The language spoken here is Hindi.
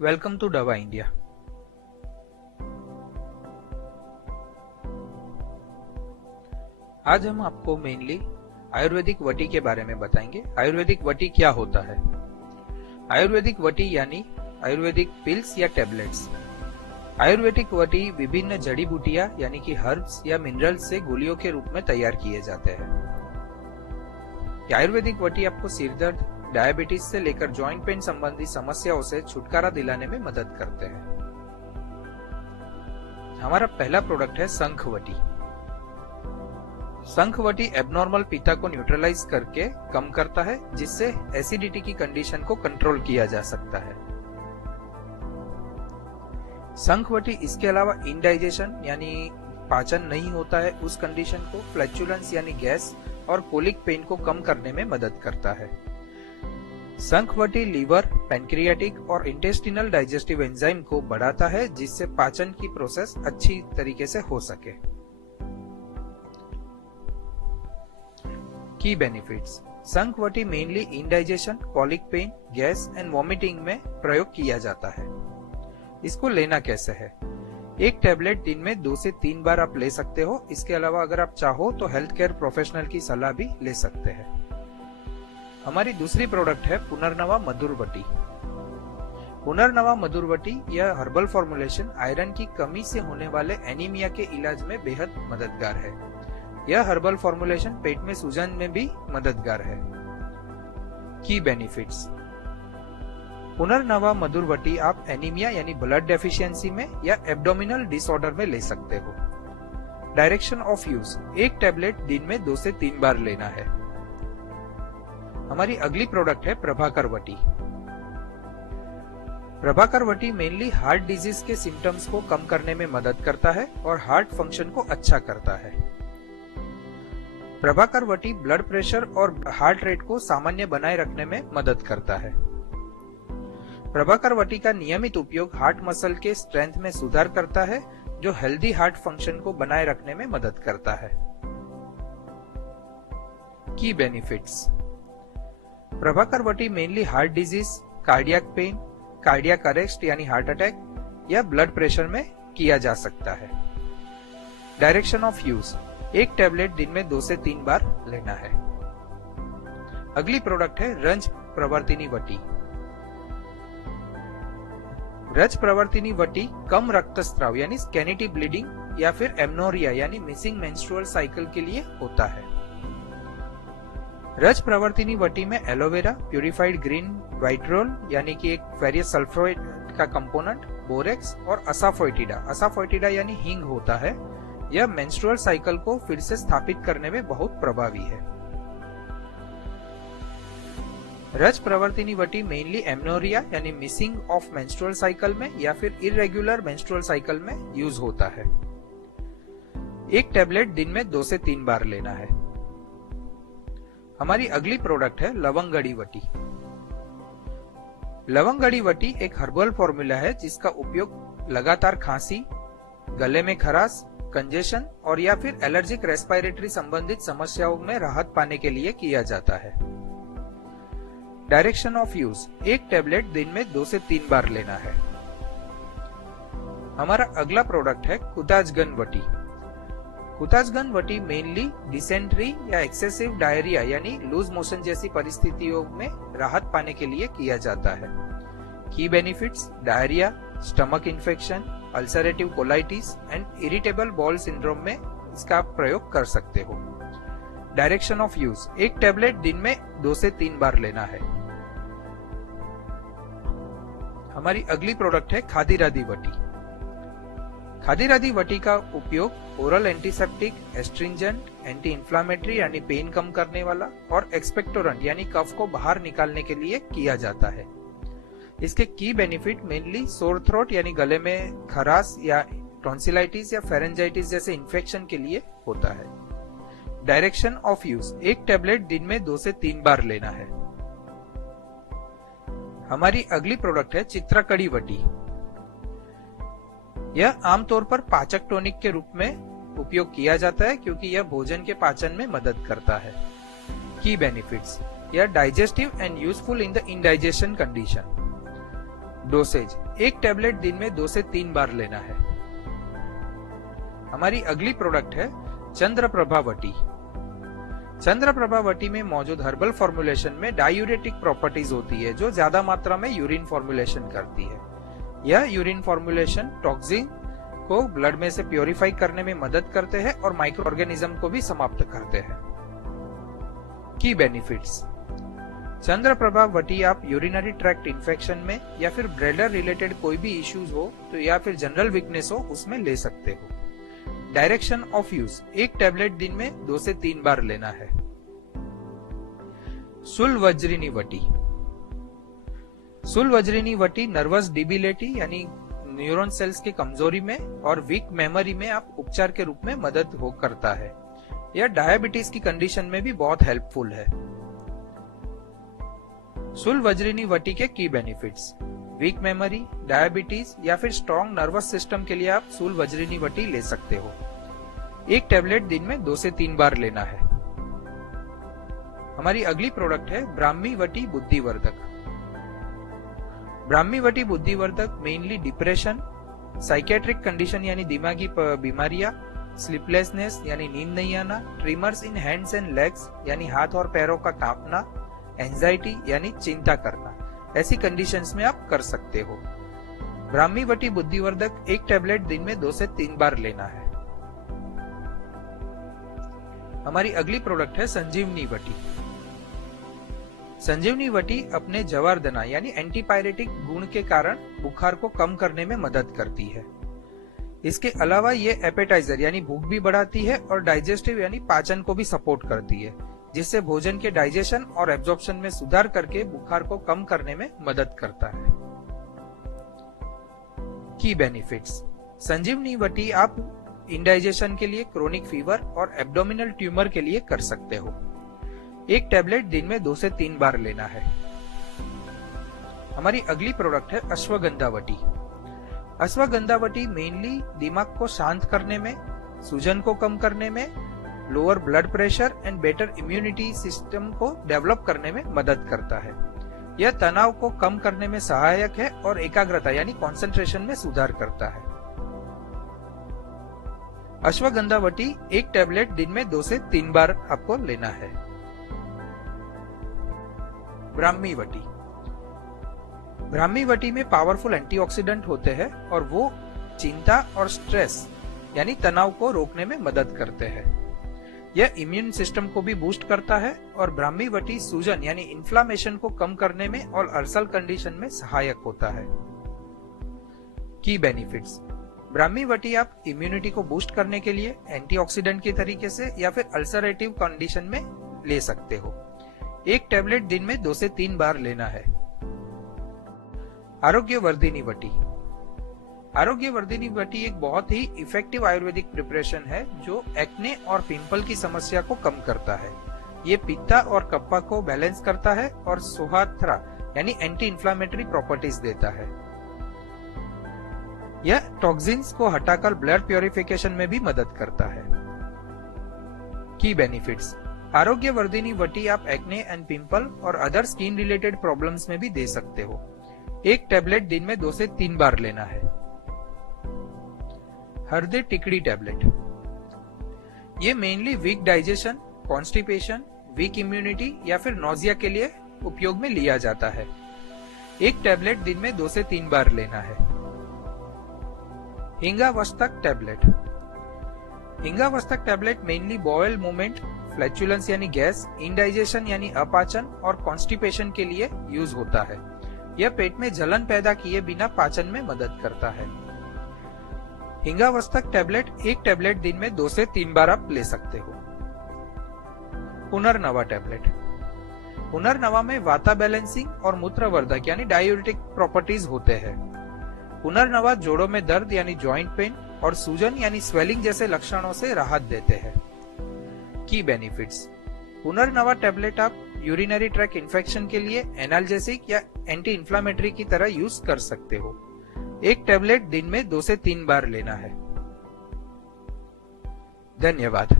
वेलकम टू दवा इंडिया। आज हम आपको मेनली आयुर्वेदिक वटी के बारे में बताएंगे। आयुर्वेदिक वटी क्या होता है? आयुर्वेदिक वटी यानी आयुर्वेदिक पिल्स या टैबलेट्स। आयुर्वेदिक वटी विभिन्न जड़ी बूटियां यानी कि हर्ब्स या मिनरल्स से गोलियों के रूप में तैयार किए जाते हैं। आयुर्वेदिक वटी आपको सिर दर्द, डायबिटीज से लेकर जॉइंट पेन संबंधी समस्याओं से छुटकारा दिलाने में मदद करते हैं। हमारा पहला प्रोडक्ट है शंखवटी। शंखवटी एबनॉर्मल पित्त को न्यूट्रलाइज करके कम करता है, जिससे एसिडिटी की कंडीशन को कंट्रोल किया जा सकता है। शंखवटी इसके अलावा इंडाइजेशन यानी पाचन नहीं होता है उस कंडीशन को, फ्लैचुलेंस यानी गैस और कोलिक पेन को कम करने में मदद करता है। शंखवटी लीवर, पैनक्रियाटिक और इंटेस्टिनल डाइजेस्टिव एंजाइम को बढ़ाता है, जिससे पाचन की प्रोसेस अच्छी तरीके से हो सके। की benefits. Shankhvati mainly indigestion, colic pain, gas and vomiting में प्रयोग किया जाता है। इसको लेना कैसे है? एक टैबलेट दिन में 2 से 3 बार आप ले सकते हो। इसके अलावा अगर आप चाहो तो हेल्थ केयर प्रोफेशनल की सलाह भी ले सकते हैं। हमारी दूसरी प्रोडक्ट है पुनर्नवा मधुरवटी। पुनर्नवा मधुरवटी यह हर्बल फॉर्मुलेशन आयरन की कमी से होने वाले एनीमिया के इलाज में बेहद मददगार है। यह हर्बल फॉर्मुलेशन पेट में सूजन में भी मददगार है। की बेनिफिट्स। पुनर्नवा मधुरवटी आप एनीमिया यानी ब्लड डेफिशिएंसी में या एब्डोमिनल डिसऑर्डर में ले सकते हो। Direction of use. एक टैबलेट दिन में 2 से 3 बार लेना है। हमारी अगली प्रोडक्ट है प्रभाकर वटी। Prabhakar Vati mainly heart disease के सिम्टम्स को कम करने में मदद करता है और हार्ट फंक्शन को अच्छा करता है। प्रभाकर वटी ब्लड प्रेशर और हार्ट रेट को सामान्य बनाए रखने में मदद करता है। प्रभाकर वटी का नियमित उपयोग हार्ट मसल के स्ट्रेंथ में सुधार करता है, जो हेल्दी हार्ट फंक्शन को बनाए रखने में मदद करता है। की benefits. Prabhakar Vati mainly heart disease, cardiac pain, cardiac arrest यानी हार्ट अटैक या ब्लड प्रेशर में किया जा सकता है। Direction of use. एक टैबलेट दिन में 2 से 3 बार लेना है। अगली प्रोडक्ट है रंज प्रवर्तिनी वटी। रज प्रवर्तिनी वटी कम रक्तस्राव यानी स्कैनिटी ब्लीडिंग या फिर एमनोरिया यानी मिसिंग मेंस्ट्रुअल साइकिल के लिए होता है। रज प्रवर्तिनी वटी में एलोवेरा, प्यूरिफाइड ग्रीन वाइट्रोल यानी कि एक फेरियस सल्फेट का कंपोनेंट, बोरेक्स और असाफोइटिडा यानी हींग होता है। यह मेंस्ट्रुअल साइकिल को फिर से स्थापित करने में बहुत प्रभावी है। रज प्रवर्तिनी वटी मेनली एमनोरिया यानी मिसिंग ऑफ मेंस्ट्रुअल साइकिल में या फिर इरेगुलर मेंस्ट्रुअल साइकिल में यूज होता है। एक टैबलेट दिन में 2 से 3 बार लेना है। हमारी अगली प्रोडक्ट है लवंगड़ी वटी। लवंगड़ी वटी एक हर्बल फॉर्मूला है जिसका उपयोग लगातार खांसी, गले में खराश, कंजेशन और या फिर एलर्जिक रेस्पिरेटरी संबंधित समस्याओं में राहत पाने के लिए किया जाता है। Direction of use. एक टैबलेट दिन में 2 से 3 बार लेना है। हमारा अगला प्रोडक्ट है कुताजगन वटी। कुताजगन वटी मेनली डिसेंट्री या एक्सेसिव डायरिया यानी लूज मोशन जैसी परिस्थितियों में राहत पाने के लिए किया जाता है। की benefits. Diarrhoea, stomach infection, ulcerative colitis and irritable ball syndrome में इसका आप प्रयोग कर सकते हो। Direction of use. एक टैबलेट दिन में 2 से 3 बार लेना है। हमारी अगली प्रोडक्ट है खादीरादी वटी। खादीरादी वटी का उपयोग oral antiseptic, astringent, anti inflammatory यानी पेन कम करने वाला और एक्सपेक्टोरेंट यानी कफ को बाहर निकालने के लिए किया जाता है। इसके की बेनिफिट मेनली सोर थ्रोट यानी गले में खराश या टॉन्सिलाइटिस या फेरेंजाइटिस जैसे इन्फेक्शन के लिए होता है। Direction of use. एक टैबलेट दिन में 2 से 3 बार लेना है। हमारी अगली प्रोडक्ट है चित्रकड़ी वटी। यह आमतौर पर पाचक टॉनिक के रूप में उपयोग किया जाता है क्योंकि यह भोजन के पाचन में मदद करता है। की बेनिफिट्स। यह digestive and useful in the indigestion condition. Dosage, एक टैबलेट दिन में 2 से 3 बार लेना है। हमारी अगली प्रोडक्ट है चंद्रप्रभा वटी। चंद्रप्रभा वटी में मौजूद हर्बल फॉर्मुलेशन में डायूरेटिक प्रॉपर्टीज होती है जो ज्यादा मात्रा में यूरिन फॉर्मुलेशन करती है। यह यूरिन फॉर्मुलेशन टॉक्सिन को ब्लड में से प्योरीफाई करने में मदद करते हैं और माइक्रो ऑर्गेनिज्म को भी समाप्त करते हैं। Key benefits. चंद्रप्रभा वटी आप यूरिनरी ट्रैक्ट इन्फेक्शन में या फिर ब्लैडर रिलेटेड कोई भी इश्यूज हो तो या फिर जनरल वीकनेस हो उसमें ले सकते हो। डायरेक्शन ऑफ यूज, एक टैबलेट दिन में 2 से 3 बार लेना है। सुलवज्रिनी वटी। सुलवज्रिनी वटी नर्वस डिबिलिटी यानी न्यूरॉन सेल्स की कमजोरी में और वीक मेमोरी में आप उपचार के रूप में मदद करता है। यह डायबिटीज की कंडीशन में भी बहुत हेल्पफुल है। सुलवज्रिनी वटी के key benefits. Week memory, diabetes या फिर स्ट्रॉन्ग नर्वस सिस्टम के लिए आप सुलवज्रिनी वटी ले सकते हो। एक टैबलेट दिन में 2 से 3 बार लेना है। हमारी अगली प्रोडक्ट है ब्राह्मी वटी बुद्धिवर्धक। ब्राह्मी वटी बुद्धिवर्धक मेनली डिप्रेशन, साइकेट्रिक कंडीशन यानी दिमागी बीमारियां, स्लीपलेसनेस यानी नींद नहीं आना, trimmers in hands and legs यानी हाथ और पैरों का कांपना, एंजाइटी यानी चिंता करना, ऐसी कंडीशंस में आप कर सकते हो। ब्राह्मी वटी बुद्धिवर्धक एक टैबलेट दिन में 2 से 3 बार लेना है। हमारी अगली प्रोडक्ट है संजीवनी वटी। संजीवनी वटी अपने जवारदना यानी एंटीपायरेटिक गुण के कारण बुखार को कम करने में मदद करती है। इसके अलावा ये एपेटाइजर यानी भूख भी बढ़ाती है और डाइजेस्टिव यानी पाचन को भी सपोर्ट करती है, जिससे भोजन के डाइजेशन और एब्जॉर्प्शन में सुधार करके बुखार को कम करने में मदद करता है। की बेनिफिट्स। संजीवनी वटी आप इंडाइजेशन के लिए, क्रोनिक फीवर और एब्डोमिनल ट्यूमर के लिए कर सकते हो। एक टैबलेट दिन में 2 से 3 बार लेना है। हमारी अगली प्रोडक्ट है अश्वगंधा वटी। अश्वगंधा वटी मेनली दिमाग को शांत करने में, सूजन को कम करने में, lower blood pressure and better immunity system को डेवलप करने में मदद करता है। यह तनाव को कम करने में सहायक है और एकाग्रता यानी कंसंट्रेशन में सुधार करता है। अश्वगंधा वटी एक टैबलेट दिन में 2 से 3 बार आपको लेना है। ब्राह्मी वटी। ब्राह्मी वटी में पावरफुल एंटीऑक्सीडेंट होते हैं और वो चिंता और स्ट्रेस यानी तनाव को रोकने में मदद करते हैं। यह इम्यून सिस्टम को भी बूस्ट करता है और ब्राह्मी वटी सूजन यानी इन्फ्लामेशन को कम करने में और अल्सर कंडीशन में सहायक होता है। की बेनिफिट्स। ब्राह्मी वटी आप इम्यूनिटी को बूस्ट करने के लिए एंटीऑक्सीडेंट के तरीके से या फिर अल्सरेटिव कंडीशन में ले सकते हो। एक टैबलेट दिन में 2 से 3 बार लेना है। आरोग्यवर्धिनी वटी। आरोग्यवर्धिनी वटी एक बहुत ही इफेक्टिव आयुर्वेदिक प्रिपरेशन है जो एक्ने और पिंपल की समस्या को कम करता है। ये पित्ता और कप्पा को बैलेंस करता है और सोहाथ्रा यानी एंटी इंफ्लेमेटरी प्रॉपर्टीज देता है। यह टॉक्सिन्स को हटाकर ब्लड प्योरिफिकेशन में भी मदद करता है। की बेनिफिट्स। आरोग्यवर्धिनी वटी आप एक्ने एंड पिंपल और अदर स्किन रिलेटेड प्रॉब्लम्स में भी दे सकते हो। एक टैबलेट दिन में 2 से 3 बार लेना है। हरदे टिकड़ी टैबलेट। ये mainly weak digestion, constipation, weak immunity या फिर नोजिया के लिए उपयोग में लिया जाता है। एक टैबलेट दिन में 2 से 3 बार लेना है। Hingvashtak tablet. Hingvashtak tablet mainly bowel movement, flatulence यानी गैस, इंडाइजेशन यानी अपाचन और कॉन्स्टिपेशन के लिए यूज होता है। यह पेट में जलन पैदा किए बिना पाचन में मदद करता है। हिंगावस्तक टैबलेट एक टैबलेट दिन में 2 से 3 बार आप ले सकते हो। पुनर्नवा टैबलेट। पुनर्नवा में वाता बैलेंसिंग और मूत्रवर्धक यानी डायूरेटिक प्रॉपर्टीज होते हैं। पुनर्नवा जोड़ों में दर्द यानी जॉइंट पेन और सूजन यानी स्वेलिंग जैसे लक्षणों से राहत देते हैं। Key benefits. पुनर्नवा टैबलेट आप यूरिनरी ट्रैक इन्फेक्शन के लिए एनाल्जेसिक या एंटी इंफ्लेमेटरी की तरह यूज कर सकते हो। एक टैबलेट दिन में 2 से 3 बार लेना है। धन्यवाद।